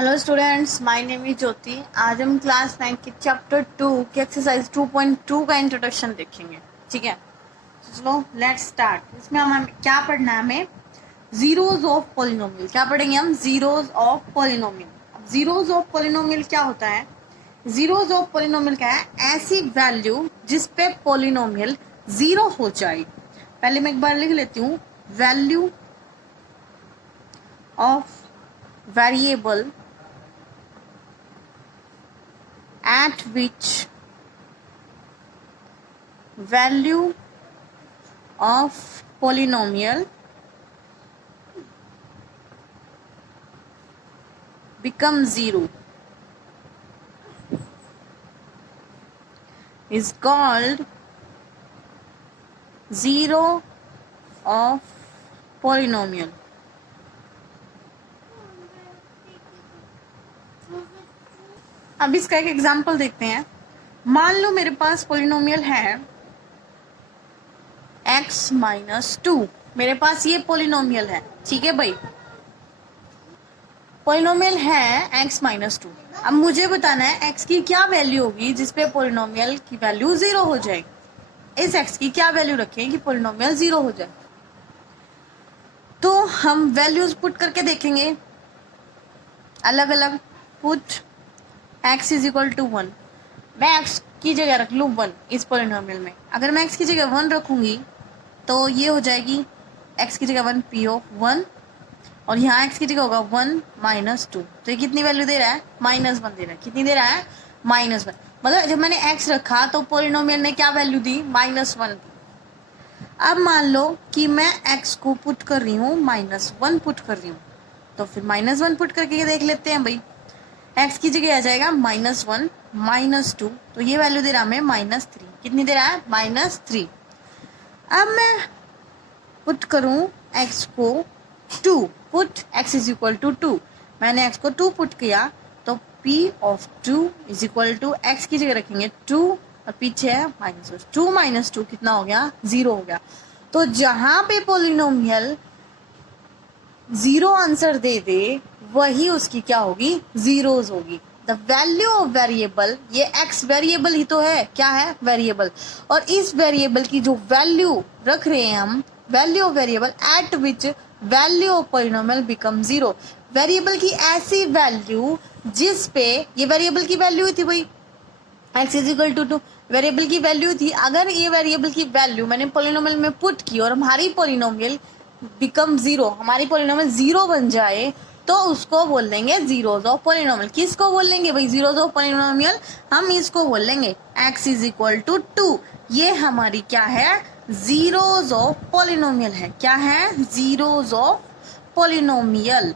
Hello students, my name is Jyoti. आज हम class 9 के चैप्टर 2 की एक्सरसाइज 2.2 का इंट्रोडक्शन देखेंगे। ठीक है, तो चलो लेट्स स्टार्ट। इसमें हमें क्या पढ़ना है? हमें जीरोज ऑफ पॉलिनोमियल। क्या पढ़ेंगे हम? Zeros of polynomial. अब जीरोज ऑफ पॉलिनोमियल क्या होता है? जीरोज ऑफ पॉलिनोमियल क्या है? ऐसी वैल्यू जिस पे पॉलिनोमियल जीरो हो जाए। पहले मैं एक बार लिख लेती हूँ। Value of variable at which value of polynomial becomes zero is called zero of polynomial. अब इसका एक एग्जाम्पल देखते हैं। मान लो मेरे पास पोलिनोमियल है x-2। मेरे पास ये पोलिनोमियल है, ठीक है भाई। पोलिनोमियल है x-2। अब मुझे बताना है x की क्या वैल्यू होगी जिसपे पोलिनोमियल की वैल्यू जीरो हो जाए। इस x की क्या वैल्यू रखें कि पोलिनोमियल जीरो हो जाए? तो हम वैल्यूज पुट करके देखेंगे अलग अलग। Put x is equal to 1। मैं x की जगह रख लूँ 1 इस पोलिनोमियल में। अगर मैं x की जगह 1 रखूंगी तो ये हो जाएगी x की जगह 1 p ऑफ 1, और यहाँ x की जगह होगा 1 - 2। तो ये कितनी वैल्यू दे रहा है? -1 दे रहा है। कितनी दे रहा है? -1। मतलब जब मैंने x रखा तो पोलिनोमियल ने क्या वैल्यू दी? -1 दी। अब मान लो कि मैं x को पुट कर रही हूँ, -1 पुट कर रही हूँ, तो फिर -1 पुट करके देख लेते हैं भाई। x की जगह आ जाएगा -1 - 2, तो ये वैल्यू दे रहा हमें -3। कितनी दे रहा है? -3। अब मैं पुट करूं x को 2। Put x is equal to 2। मैंने x को 2 पुट किया तो p of 2 is equal to x की जगह रखेंगे 2 और पीछे है -2 - 2 कितना हो गया? 0 हो गया। तो जहां पे पोलिनोमियल 0 आंसर दे दे वही उसकी क्या होगी? जीरोज होगी। द वैल्यू ऑफ वेरिएबल, ये x वेरिएबल ही तो है। क्या है? वेरिएबल। और इस वेरिएबल की जो वैल्यू रख रहे हैं हम, value of variable eight which value of polynomial become zero. Variable की ऐसी वैल्यू जिस पे, ये वेरिएबल की वैल्यू थी भाई x is equal to 2। Variable की वैल्यू थी। अगर ये वेरिएबल की वैल्यू मैंने पॉलिनोमियल में पुट की और हमारी पॉलिनोमियल बिकम जीरो, हमारी पॉलिनोमियल जीरो बन जाए, तो उसको बोल देंगे जीरोज ऑफ पॉलिनोमियल। किसको बोल लेंगे भाई? Zeros of polynomial. हम इसको बोल लेंगे x इज इक्वल टू 2। ये हमारी क्या है? जीरोज ऑफ पॉलिनोमियल है। क्या है? Zeros of polynomial.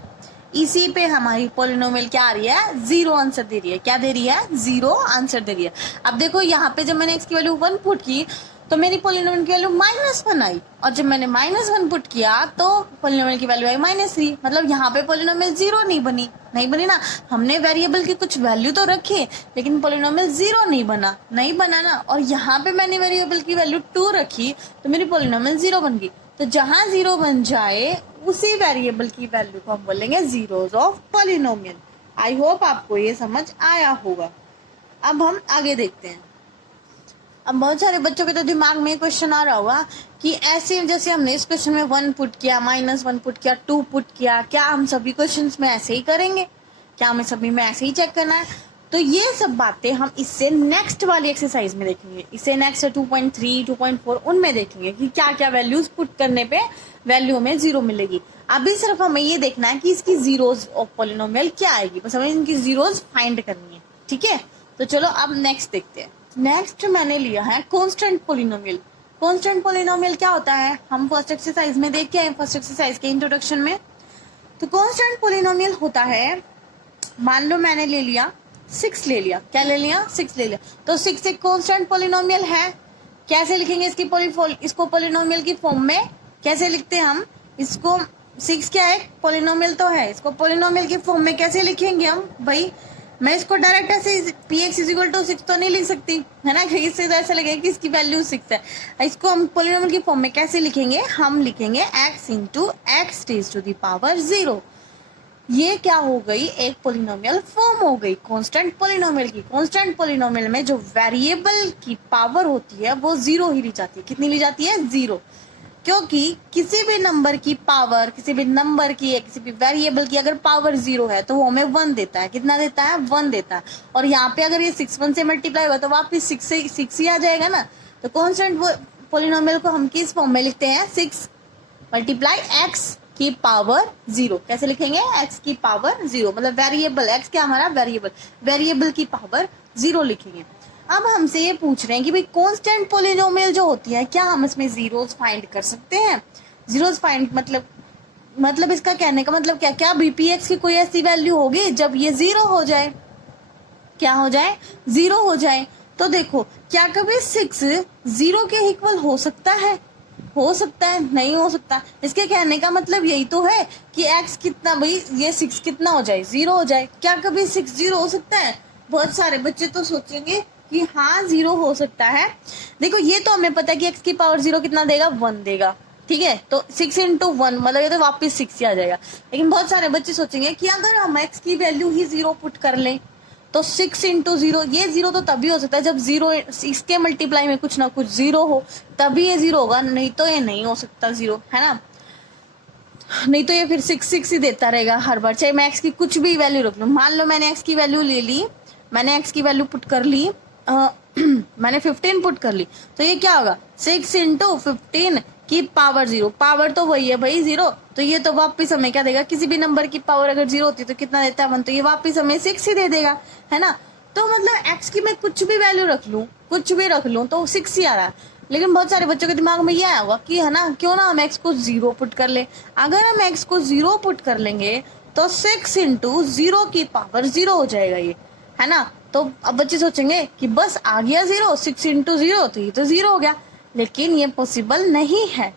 इसी पे हमारी पॉलिनोमियल क्या आ रही है? जीरो आंसर दे रही है। क्या दे रही है? जीरो आंसर दे रही है। अब देखो यहाँ पे जब मैंने x की वैल्यू 1 पुट की तो मेरी पॉलिनोमियल की वैल्यू -1 आई, और जब मैंने -1 पुट किया तो पॉलिनोमियल की वैल्यू आई -3। मतलब यहाँ पे पॉलिनोमियल जीरो नहीं बनी ना। हमने वेरिएबल की कुछ वैल्यू तो रखी लेकिन पॉलिनोमियल जीरो नहीं बना ना। और यहाँ पे मैंने वेरिएबल की वैल्यू 2 रखी तो मेरी पॉलिनोमियल जीरो बन गई। तो जहां जीरो बन जाए उसी वेरिएबल की वैल्यू को हम बोलेंगे zeros of polynomial. I hope आपको ये समझ आया होगा। अब हम आगे देखते हैं। अब बहुत सारे बच्चों के तो दिमाग में क्वेश्चन आ रहा होगा कि ऐसे जैसे हमने इस क्वेश्चन में 1 पुट किया, -1 पुट किया, 2 पुट किया, क्या हम सभी क्वेश्चंस में ऐसे ही करेंगे? क्या हमें सभी में ऐसे ही चेक करना है? तो ये सब बातें हम इससे नेक्स्ट वाली एक्सरसाइज में देखेंगे। इससे नेक्स्ट 2.3, 2.4 उनमें देखेंगे कि क्या क्या वैल्यूज पुट करने पे वैल्यू में जीरो मिलेगी। अभी सिर्फ हमें ये देखना है कि इसकी जीरोज ऑफ पॉलिनोमियल क्या आएगी, बस हमें इनकी जीरोज फाइंड करनी है। ठीक है, तो चलो अब नेक्स्ट देखते हैं। नेक्स्ट मैंने लिया है कांस्टेंट पॉलिनोमियल। कांस्टेंट पॉलिनोमियल क्या होता है हम फर्स्ट एक्सरसाइज में देख के आए, फर्स्ट एक्सरसाइज के इंट्रोडक्शन में। तो कांस्टेंट पॉलिनोमियल होता है, मान लो मैंने ले लिया 6 ले लिया। क्या ले लिया? 6 ले लिया। तो 6 एक कांस्टेंट पॉलिनोमियल है। कैसे लिखेंगे इसको पॉलिनोमियल की फॉर्म में कैसे लिखते हैं हम इसको? 6 क्या है? पॉलिनोमियल तो है। इसको पॉलिनोमियल की फॉर्म में कैसे लिखेंगे हम भाई? मैं इसको डायरेक्ट ऐसे px इज इक्वल टू 6 तो नहीं लिख सकती है ना, इससे तो ऐसा लगेगा कि इसकी वैल्यू 6 है। इसको हम पॉलिनोमियल की फॉर्म में कैसे लिखेंगे? हम लिखेंगे x into x raise to the power 0। ये क्या हो गई, एक पोलिनोमियल फॉर्म हो गई कांस्टेंट पोलिनोमियल की। कांस्टेंट पोलिनोमियल में जो वेरिएबल की पावर होती है वो जीरो ही ली जाती है। कितनी ली जाती है, जीरो। क्योंकि किसी भी नंबर की पावर, किसी भी नंबर की या किसी भी वेरिएबल की अगर पावर जीरो है तो वो हमें वन देता है। कितना देता है, वन देता है। और यहाँ पे अगर ये 6 1 से मल्टीप्लाई होगा तो वापिस 6 ही आ जाएगा ना। तो कांस्टेंट पोलिनोमियल को हम किस फॉर्म में लिखते हैं, 6 मल्टीप्लाई एक्स की पावर जीरो। कैसे लिखेंगे, एक्स की पावर जीरो, मतलब वेरिएबल एक्स क्या हमारा वेरिएबल की पावर जीरो लिखेंगे। अब हमसे ये पूछ रहे हैं कि भाई कांस्टेंट पोलिनोमियल जो होती है क्या हम इसमें जीरोस फाइंड कर सकते हैं। जीरोस फाइंड मतलब इसका कहने का मतलब क्या, क्या बीपीएक्स की कोई ऐसी वैल्यू होगी जब ये जीरो हो जाए, क्या हो जाए, जीरो हो जाए। तो देखो क्या कभी 6 जीरो के इक्वल हो सकता है, हो सकता है, नहीं हो सकता। इसके कहने का मतलब यही तो है कि x कितना, भाई ये 6 कितना हो जाए, जीरो हो जाए। क्या कभी 6 जीरो हो सकता है। बहुत सारे बच्चे तो सोचेंगे कि हाँ जीरो हो सकता है। देखो ये तो हमें पता है कि x की पावर जीरो कितना देगा, 1 देगा, ठीक है। तो 6 इंटू 1 मतलब ये तो वापिस 6 ही आ जाएगा। लेकिन बहुत सारे बच्चे सोचेंगे कि अगर हम x की वैल्यू ही जीरो पुट कर लें तो 6 इंटू जीरो, ये जीरो तो तभी हो सकता है जब जीरो इसके मल्टीप्लाई में कुछ ना कुछ जीरो हो, तभी ये जीरो होगा, नहीं तो ये नहीं हो सकता जीरो, है ना। नहीं तो ये फिर 6 ही देता रहेगा हर बार, चाहे मैं एक्स की कुछ भी वैल्यू रख लूं। मान लो मैंने एक्स की वैल्यू ले ली, मैंने एक्स की वैल्यू पुट कर ली, मैंने 15 पुट कर ली, तो ये क्या होगा, 6 इंटू 15 की पावर जीरो। पावर तो वही है भाई जीरो, तो ये तो वापिस हमें क्या देगा, किसी भी नंबर की पावर अगर जीरो होती है तो कितना देता है, 1, तो ये वापिस हमें 6 ही दे देगा, है ना। तो मतलब एक्स की मैं कुछ भी वैल्यू रख लूं, कुछ भी रख लूं तो 6 ही आ रहा है। लेकिन बहुत सारे बच्चों के दिमाग में ये आया होगा कि है ना, क्यों ना हम एक्स को जीरो पुट कर ले। अगर हम एक्स को जीरो पुट कर लेंगे तो 6 इंटू जीरो की पावर जीरो हो जाएगा ये, है ना। तो अब बच्चे सोचेंगे कि बस आ गया जीरो, 6 इंटू जीरो, तो ये तो जीरो हो गया। लेकिन ये पॉसिबल नहीं है।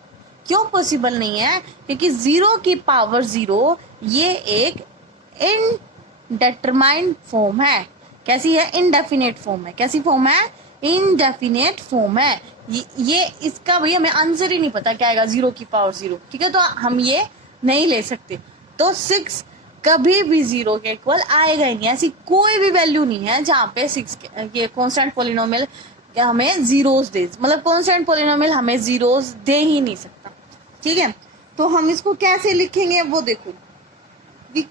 क्यों पॉसिबल नहीं है, क्योंकि जीरो की पावर जीरो ये एक इनडेटरमाइंड फॉर्म है। कैसी है, इनडेफिनेट फॉर्म है। कैसी फॉर्म है, इनडेफिनेट फॉर्म है। ये इसका भाई हमें आंसर ही नहीं पता क्या आएगा, जीरो की पावर जीरो, ठीक है। तो हम ये नहीं ले सकते। तो 6 कभी भी जीरो के इक्वल आएगा ही नहीं। ऐसी कोई भी वैल्यू नहीं है जहाँ पे 6 ये कांस्टेंट पोलिनोमियल हमें जीरोस दे, मतलब कांस्टेंट पोलिनोमियल हमें जीरोस दे ही नहीं सकता, ठीक है। तो हम इसको कैसे लिखेंगे वो देखो, we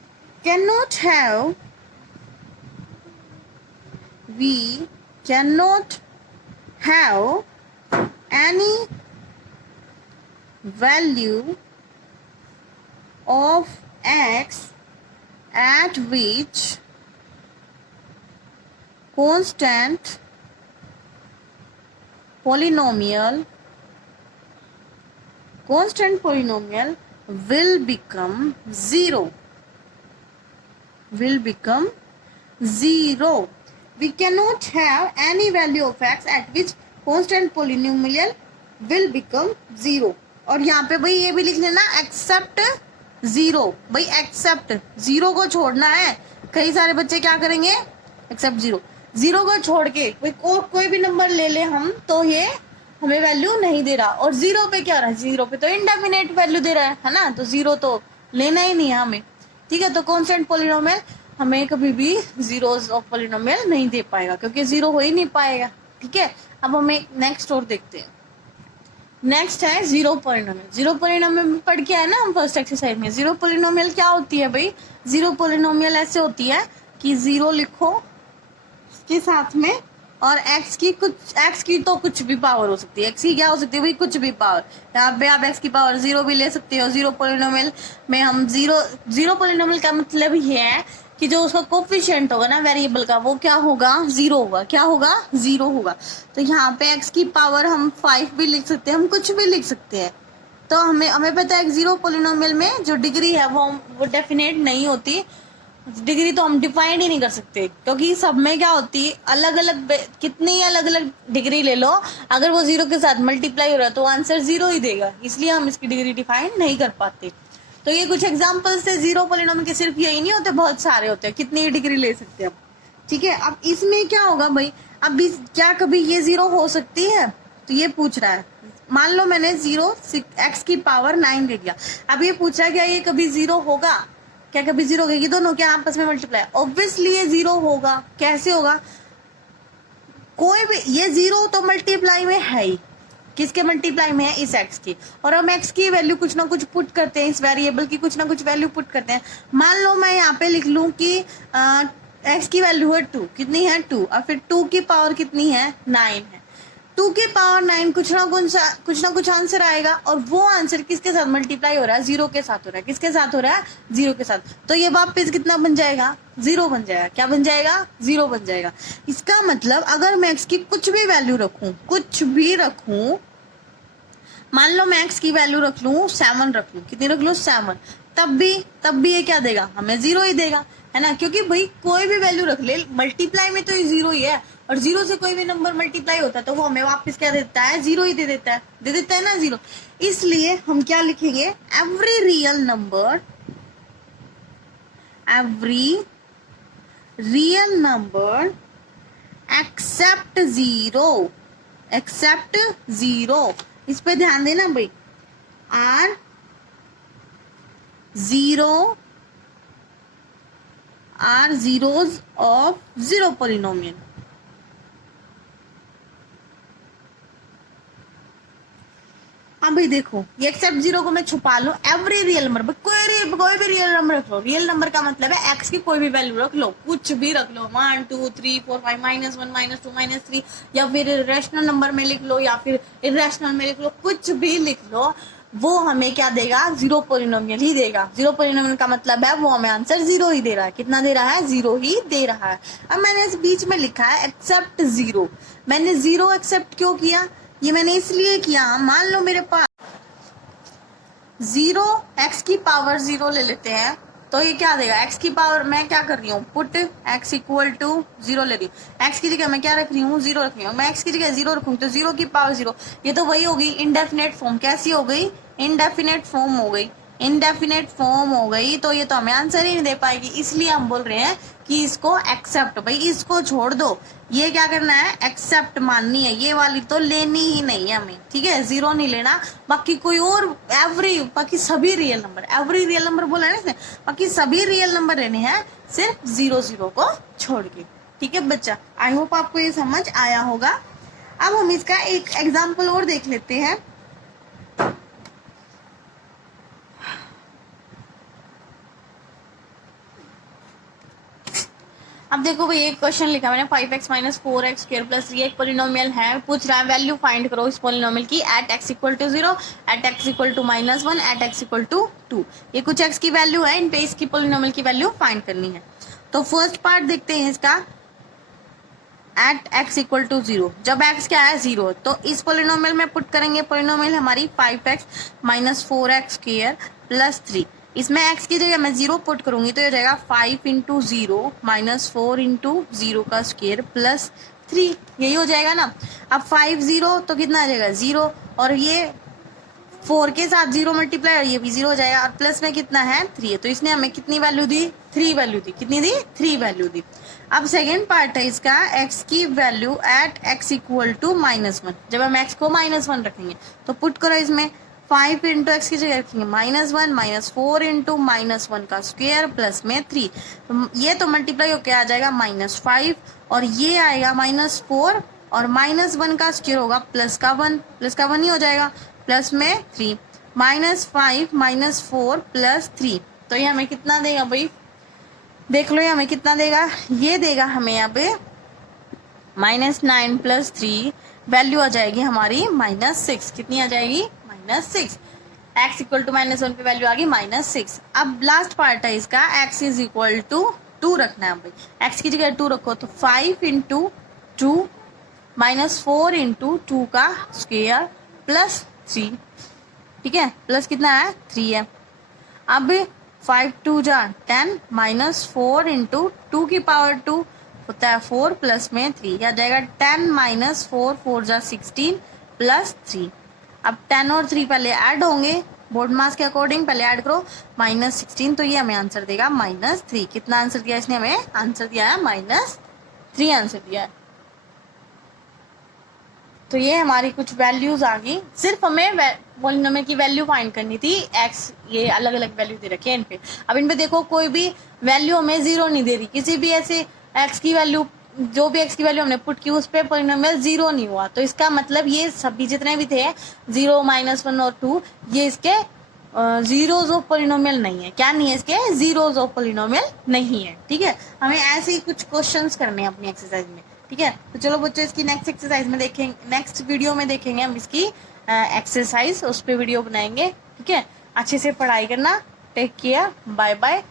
can not have any value of x at which constant polynomial will become zero. We cannot have any value of x at which constant polynomial will become zero. और यहाँ पे भाई ये भी लिख लेना, एक्सेप्ट जीरो। भाई except zero को छोड़ना है। कई सारे बच्चे क्या करेंगे, एक्सेप्ट जीरो को छोड़ के कोई भी नंबर ले ले हम, तो ये हमें वैल्यू नहीं दे रहा। और जीरो पे क्या हो रहा है, जीरो पे तो इंडेफिनेट वैल्यू दे रहा है ना, तो जीरो तो लेना ही नहीं है हमें, ठीक है। तो कांस्टेंट पोलिनोमियल हमें कभी भी जीरोस ऑफ पोलिनोमियल नहीं दे पाएगा, क्योंकि जीरो हो ही नहीं पाएगा, ठीक है। अब हमें नेक्स्ट और देखते हैं। नेक्स्ट है जीरो पोलिनोमियल। जीरो पोलिनोमियल में पढ़ के आए ना हम फर्स्ट एक्सरसाइज में। जीरो पोलिनोमियल क्या होती है भाई, जीरो पोलिनोमियल ऐसे होती है कि जीरो लिखो के साथ में, और एक्स की तो कुछ भी पावर हो सकती है। एक्स की क्या हो सकती है भाई, कुछ भी पावर। यहाँ पे आप एक्स की पावर जीरो भी ले सकते हो। जीरो पोलिनोमियल में हम जीरो पोलिनोमियल का मतलब ये है कि जो उसका कोफिशिएंट होगा ना वेरिएबल का, वो क्या होगा, जीरो होगा। क्या होगा, जीरो होगा। तो यहाँ पे एक्स की पावर हम 5 भी लिख सकते हैं, हम कुछ भी लिख सकते हैं। तो हमें पता है जीरो पोलिनोमियल में जो डिग्री है वो डेफिनेट नहीं होती। डिग्री तो हम डिफाइन ही नहीं कर सकते, क्योंकि सब में क्या होती है, अलग अलग, कितनी अलग अलग डिग्री ले लो, अगर वो जीरो के साथ मल्टीप्लाई हो रहा है तो आंसर जीरो ही देगा। इसलिए हम इसकी डिग्री डिफाइन नहीं कर पाते। तो ये कुछ एग्जांपल्स थे जीरो पोलिनोमियल के। सिर्फ यही नहीं होते, बहुत सारे होते हैं, कितनी डिग्री ले सकते हैं, ठीक है। अब इसमें क्या होगा भाई, अब क्या कभी ये जीरो हो सकती है, तो ये पूछ रहा है। मान लो मैंने एक्स की पावर 9 ले लिया। अब ये पूछ रहा है क्या ये कभी जीरो होगा, क्या कभी जीरो होगा? ये दोनों क्या आपस में मल्टीप्लाई? ऑब्वियसली ये जीरो होगा। कैसे होगा? कोई भी, ये जीरो तो मल्टीप्लाई में है ही। किसके मल्टीप्लाई में है? इस एक्स की। और हम एक्स की वैल्यू कुछ ना कुछ पुट करते हैं, इस वेरिएबल की कुछ ना कुछ वैल्यू पुट करते हैं। मान लो मैं यहाँ पे लिख लूं कि एक्स की वैल्यू है 2। कितनी है? 2। और फिर 2 की पावर कितनी है? 9 है। 2 की पावर 9, कुछ ना कुछ आंसर आएगा, और वो आंसर किसके साथ मल्टीप्लाई हो रहा है? जीरो के साथ हो रहा है। किसके साथ हो रहा है? जीरो के साथ। तो ये वापस कितना बन जाएगा? जीरो बन जाएगा। क्या बन जाएगा? जीरो बन जाएगा। इसका मतलब अगर मैं एक्स की कुछ भी वैल्यू रखूं, कुछ भी रखूं, मान लो मैं एक्स की वैल्यू रख लूं 7 रख लूं, कितनी रख लूं? 7, तब भी ये क्या देगा? हमें जीरो ही देगा, है ना? क्योंकि भाई कोई भी वैल्यू रख ले, मल्टीप्लाई में तो ये जीरो ही है, और जीरो से कोई भी नंबर मल्टीप्लाई होता है तो वो हमें वापस क्या देता है? जीरो ही दे देता है ना, जीरो। इसलिए हम क्या लिखेंगे? Every real number except zero, इस पे ध्यान देना भाई। Are zeros of zero polynomial. अब भाई देखो, ये एक्सेप्ट जीरो को मैं छुपा लूं, एवरी रियल नंबर, कोई भी रियल नंबर रख लो। रियल नंबर का मतलब है एक्स की कोई भी वैल्यू रख लो, कुछ भी रख लो, 1 2 3 4 5 -1 -2 -3, या फिर रैशनल नंबर में लिख लो, या फिर इरेशनल में लिख लो, कुछ भी लिख लो, वो हमें क्या देगा? जीरो पोलिनोमियल ही देगा। जीरो पोलिनोमियल का मतलब है वो हमें आंसर जीरो ही दे रहा है। कितना दे रहा है? जीरो ही दे रहा है। अब मैंने इस बीच में लिखा है एक्सेप्ट जीरो। मैंने जीरो एक्सेप्ट क्यों किया? ये मैंने इसलिए किया, मान लो मेरे पास जीरो, एक्स की पावर जीरो ले लेते हैं, तो ये क्या देगा? एक्स की पावर, मैं क्या कर रही हूँ? Put x equal to zero ले रही हूँ। एक्स की जगह मैं क्या रख रही हूँ? जीरो रख रही हूँ। मैं एक्स की जगह जीरो रखूंगी तो जीरो की पावर जीरो, ये तो वही होगी इनडेफिनेट फॉर्म। कैसी हो गई? इनडेफिनेट फॉर्म हो गई। इनडेफिनेट फॉर्म हो गई तो ये तो हमें आंसर ही नहीं दे पाएगी। इसलिए हम बोल रहे हैं कि इसको एक्सेप्ट, भाई इसको छोड़ दो, ये क्या करना है? एक्सेप्ट माननी है। ये वाली तो लेनी ही नहीं है हमें, ठीक है? जीरो नहीं लेना, बाकी कोई और बाकी सभी real number, every real number बोला है ना इसने, बाकी सभी रियल नंबर लेने हैं, सिर्फ जीरो जीरो को छोड़ के। ठीक है बच्चा, आई होप आपको ये समझ आया होगा। अब हम इसका एक एग्जाम्पल और देख लेते हैं। अब देखो भाई, एक क्वेश्चन लिखा मैंने, 5x - 4x स्क्वायर प्लस 3 एक पोलिनोमियल है, पूछ रहा है वैल्यू फाइंड करो इस पोलिनोमियल की at x equal to 0, at x equal to -1, at x equal to 2। ये कुछ x की वैल्यू है, इन पे इसकी पोलिनोमियल की वैल्यू फाइंड करनी है। तो फर्स्ट पार्ट देखते हैं इसका, एट x इक्वल टू 0। जब x क्या है? 0, तो इस पोलिनोमियल में पुट करेंगे। पोलिनोमियल हमारी 5x - 4x स्क्वायर प्लस 3। इसमें x की जगह मैं 0 पुट करूंगी तो ये जाएगा 5 × 0 - 4 × 0 का स्क्वायर प्लस 3, यही हो जाएगा ना। अब 5 0 तो कितना आ जाएगा? 0, और ये 4 के साथ 0 मल्टीप्लाई, और ये भी 0 हो जाएगा, और प्लस में कितना है? 3 है। तो इसने हमें कितनी वैल्यू दी? 3 वैल्यू दी। कितनी दी? 3 वैल्यू दी। अब सेकेंड पार्ट है इसका, x की value at x equal to -1। जब हम x को -1 रखेंगे तो पुट करो इसमें, 5 × x की जगह रखेंगे -1 - 4 × -1 का स्क्वायर प्लस में 3। ये तो मल्टीप्लाई होके आ जाएगा -5, और ये आएगा -4, और -1 का स्क्वायर होगा प्लस का 1 ही हो जाएगा, प्लस में 3, -5 - 4 प्लस 3। तो ये हमें कितना देगा भाई? देख लो ये हमें कितना देगा। ये देगा हमें यहाँ पे -9 + 3, वैल्यू आ जाएगी हमारी -6। कितनी आ जाएगी? -6। x इक्वल टू -1 पे वैल्यू आ गई -6। अब लास्ट पार्ट है इसका, x इज इक्वल टू 2 रखना है भाई। x की जगह 2 रखो तो 5 × 2 -4 × 2 का स्क्वायर प्लस 3। ठीक है, प्लस कितना है? 3 है। अब 5 2 जा 10 -4 × 2 की पावर 2 होता है 4 प्लस में 3, आ जाएगा 10 - 4 4 जा 16 प्लस 3। अब 10 और 3 पहले ऐड होंगे बोर्ड मास के अकॉर्डिंग, पहले ऐड करो -16, तो ये हमें आंसर देगा -3। कितना आंसर दिया इसने हमें? आंसर दिया है -3 आंसर दिया है। तो ये हमारी कुछ वैल्यूज आ गई। सिर्फ हमें पॉलिनोमियल की वैल्यू फाइंड करनी थी, एक्स ये अलग अलग वैल्यू दे रखी है इन पे। अब इन पे देखो कोई भी वैल्यू हमें जीरो नहीं दे रही, किसी भी ऐसे एक्स की वैल्यू, जो भी एक्स की वैल्यू हमने पुट की उस पे पॉलिनोमियल जीरो नहीं हुआ, तो इसका मतलब ये सभी जितने भी थे 0, -1 और 2 ये इसके जीरोज ऑफ पॉलिनोमियल नहीं है। क्या नहीं है इसके? जीरोज ऑफ पॉलिनोमियल नहीं है। ठीक है, हमें ऐसे ही कुछ क्वेश्चंस करने हैं अपनी एक्सरसाइज में। ठीक है, तो चलो बच्चों इसकी नेक्स्ट एक्सरसाइज में देखेंगे, नेक्स्ट वीडियो में देखेंगे हम इसकी एक्सरसाइज, उस पर वीडियो बनाएंगे। ठीक है, अच्छे से पढ़ाई करना। Take care, bye bye.